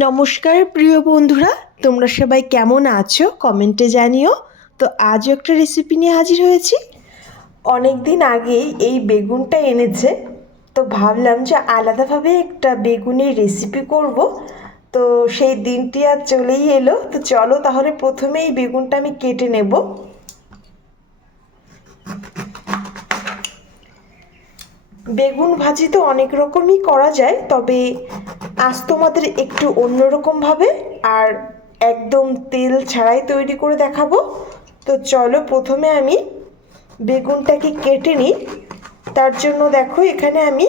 নমস্কার প্রিয় বন্ধুরা, তোমরা সবাই কেমন আছো? কমেন্টে জানিও। তো আজও একটা রেসিপি নিয়ে হাজির হয়েছি। অনেক দিন আগেই এই বেগুনটা এনেছে। তো ভাবলাম যে আলাদাভাবে একটা বেগুনের রেসিপি করব। তো সেই দিনটি আর চলেই এলো। তো চলো তাহলে প্রথমে এই বেগুনটা আমি কেটে নেব। বেগুন ভাজি তো অনেক রকমই করা যায়, তবে আজ তোমাদের একটু অন্যরকমভাবে আর একদম তেল ছাড়াই তৈরি করে দেখাবো। তো চলো প্রথমে আমি বেগুনটাকে কেটে নিই। তার জন্য দেখো এখানে আমি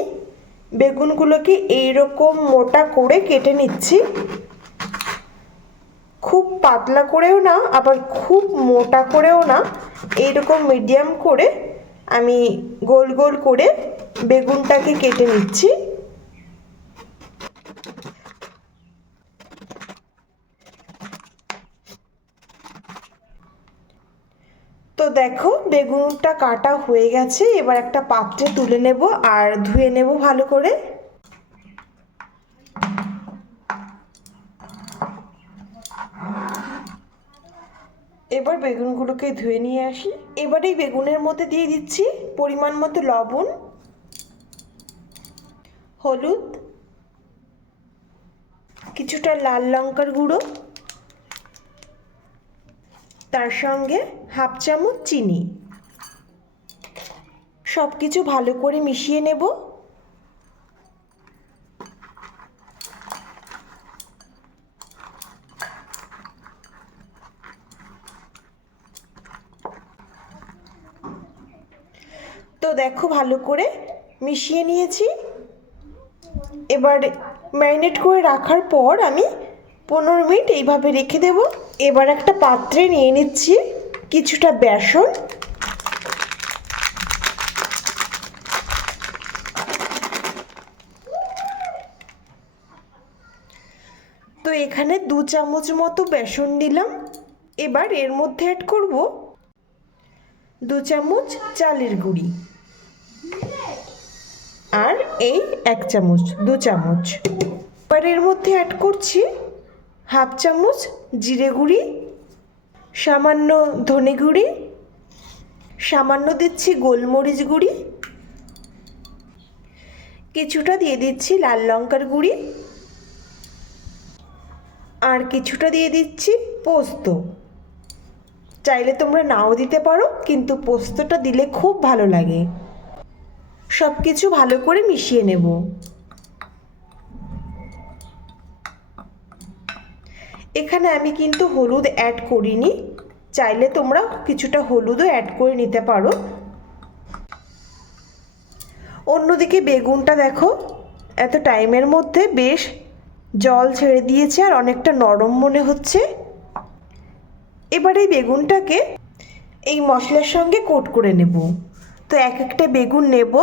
বেগুনগুলোকে এইরকম মোটা করে কেটে নিচ্ছি। খুব পাতলা করেও না, আবার খুব মোটা করেও না। এইরকম মিডিয়াম করে আমি গোল গোল করে বেগুনটাকে কেটে নিচ্ছি। তো দেখো, বেগুনটা কাটা হয়ে গেছে, এবার একটা পাত্রে তুলে নেব আর ধুয়ে নেব ভালো করে। এবার বেগুনগুলোকে ধুয়ে নিয়ে আসি। এবার এই বেগুনের মধ্যে দিয়ে দিচ্ছি পরিমাণ মতো লবণ, হলুদ, কিছুটা লাল লঙ্কার গুঁড়ো তার সঙ্গে হাফ চামচ চিনি। সব কিছু ভালো করে মিশিয়ে নেব। তো দেখো ভালো করে মিশিয়ে নিয়েছি। এবার ম্যারিনেট করে রাখার পর আমি পনেরো মিনিট এইভাবে রেখে দেব। এবার একটা পাত্রে নিয়ে নিচ্ছি কিছুটা বেসন। তো এখানে দু চামচ মতো বেসন নিলাম। এবার এর মধ্যে অ্যাড করব দু চামচ চালের গুঁড়ি। আর এই এক চামচ, দু চামচ। এবার এর মধ্যে অ্যাড করছি হাফ চামচ জিরে গুঁড়ি, সামান্য ধনে গুঁড়ি, সামান্য দিচ্ছি গোলমরিচ গুঁড়ি, কিছুটা দিয়ে দিচ্ছি লাল লঙ্কার গুঁড়ি আর কিছুটা দিয়ে দিচ্ছি পোস্ত। চাইলে তোমরা নাও দিতে পারো, কিন্তু পোস্তটা দিলে খুব ভালো লাগে। সব কিছু ভালো করে মিশিয়ে নেব। এখানে আমি কিন্তু হলুদ অ্যাড করিনি। চাইলে তোমরা কিছুটা হলুদও অ্যাড করে নিতে পারো। অন্যদিকে বেগুনটা দেখো, এত টাইমের মধ্যে বেশ জল ছেড়ে দিয়েছে আর অনেকটা নরম মনে হচ্ছে। এবার এই বেগুনটাকে এই মশলার সঙ্গে কোট করে নেব। তো এক একটা বেগুন নেব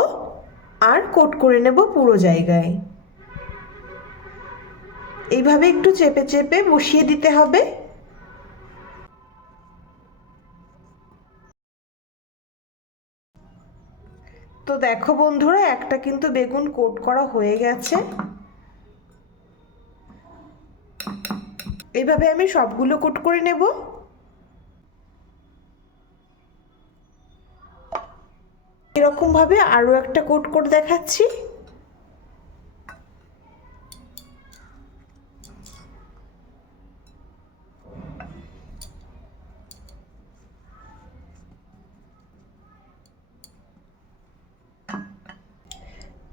আর কোট করে নেব পুরো জায়গায়। এইভাবে একটু চেপে চেপে বসিয়ে দিতে হবে। তো দেখো বন্ধুরা, একটা কিন্তু বেগুন কোট করা হয়ে গেছে। এইভাবে আমি সবগুলো কোট করে নেব। এরকমভাবে আরও একটা কোট করে দেখাচ্ছি।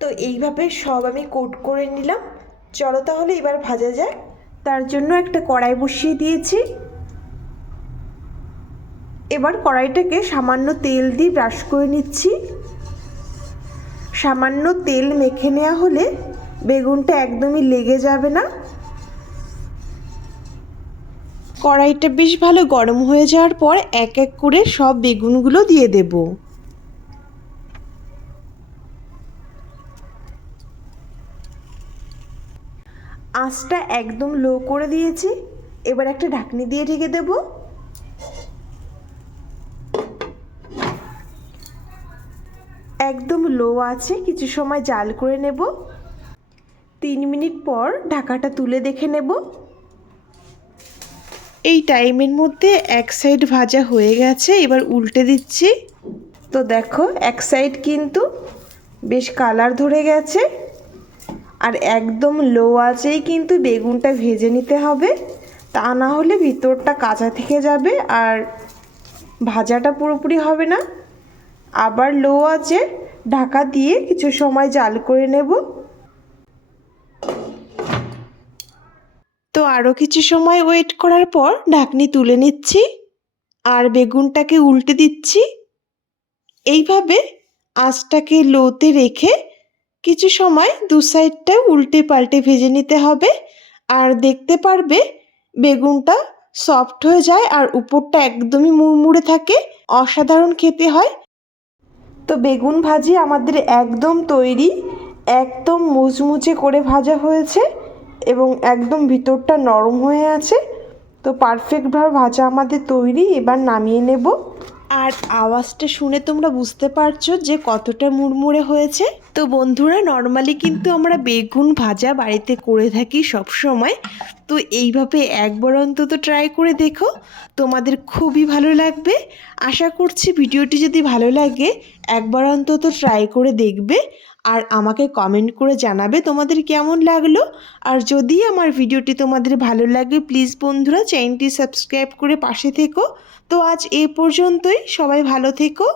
তো এইভাবে সব আমি কোট করে নিলাম। চলো তাহলে এবার ভাজা যায় তার জন্য একটা কড়াই বসিয়ে দিয়েছি। এবার কড়াইটাকে সামান্য তেল দিয়ে ব্রাশ করে নিচ্ছি। সামান্য তেল মেখে নেওয়া হলে বেগুনটা একদমই লেগে যাবে না। কড়াইটা বেশ ভালো গরম হয়ে যাওয়ার পর এক এক করে সব বেগুনগুলো দিয়ে দেব। আঁচটা একদম লো করে দিয়েছি। এবার একটা ঢাকনি দিয়ে ঢেকে দেবো। একদম লো আছে, কিছু সময় জাল করে নেব। তিন মিনিট পর ঢাকাটা তুলে দেখে নেব। এই টাইমের মধ্যে এক সাইড ভাজা হয়ে গেছে, এবার উল্টে দিচ্ছি। তো দেখো, এক সাইড কিন্তু বেশ কালার ধরে গেছে। আর একদম লো আঁচেই কিন্তু বেগুনটা ভেজে নিতে হবে। তা না হলে ভিতরটা কাঁচা থেকে যাবে আর ভাজাটা পুরোপুরি হবে না। আবার লো আছে ঢাকা দিয়ে কিছু সময় জাল করে নেব। তো আরও কিছু সময় ওয়েট করার পর ঢাকনি তুলে নিচ্ছি আর বেগুনটাকে উল্টে দিচ্ছি। এইভাবে আঁচটাকে লোতে রেখে কিছু সময় দু সাইডটা উল্টে পাল্টে ভেজে নিতে হবে। আর দেখতে পারবে, বেগুনটা সফট হয়ে যায় আর উপরটা একদমই মুড়মুড়ে থাকে। অসাধারণ খেতে হয়। তো বেগুন ভাজি আমাদের একদম তৈরি, একদম মুচমুচে করে ভাজা হয়েছে এবং একদম ভিতরটা নরম হয়ে আছে। তো পারফেক্টভাবে ভাজা আমাদের তৈরি, এবার নামিয়ে নেব। আর আওয়াজটা শুনে তোমরা বুঝতে পারছ যে কতটা মুড়মুড়ে হয়েছে। তো বন্ধুরা নর্মালি কিন্তু আমরা বেগুন ভাজা বাড়িতে করে থাকি সব সময় তো এইভাবে একবার অন্তত ট্রাই করে দেখো, তোমাদের খুবই ভালো লাগবে। আশা করছি ভিডিওটি যদি ভালো লাগে, একবার অন্তত ট্রাই করে দেখবে আর আমাকে কমেন্ট করে জানাবে তোমাদের কেমন লাগল। আর যদি আমার ভিডিওটি তোমাদের ভালো লাগে প্লিজ বন্ধুরা চ্যানেলটি সাবস্ক্রাইব করে পাশে থেকো। তো আজ এ পর্যন্তই, সবাই ভালো থেকো।